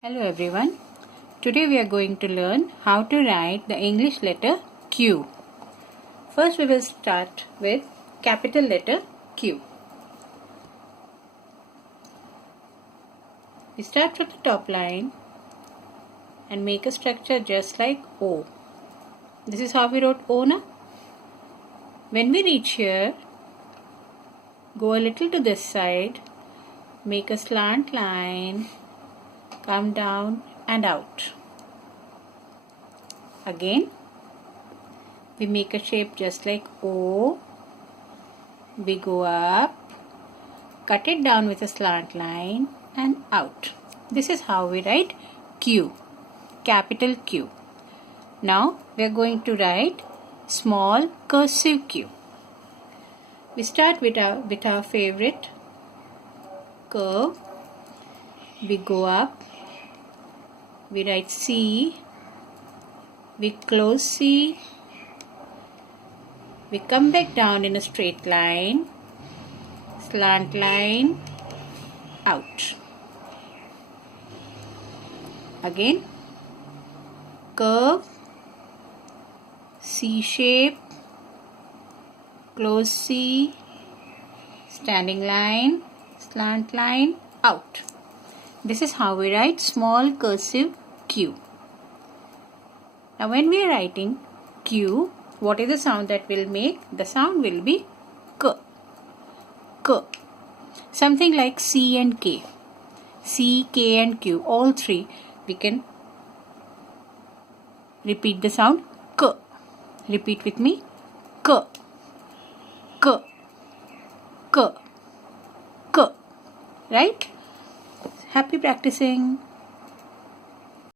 Hello everyone. Today we are going to learn how to write the English letter Q. First we will start with capital letter Q. We start from the top line and make a structure just like O. This is how we wrote O now. When we reach here, go a little to this side, make a slant line, come down and out. Again, we make a shape just like O. We go up, cut it down with a slant line and out. This is how we write Q, capital Q. Now we are going to write small cursive Q. We start with our favorite curve. We go up. We write C, we close C, we come back down in a straight line, slant line, out. Again, curve, C shape, close C, standing line, slant line, out. This is how we write small cursive Q. Now when we are writing Q, what is the sound that we'll make? The sound will be K. K. Something like C and K. C, K and Q. All three we can repeat the sound K. Repeat with me. K. K. K. K. Right? Happy practicing.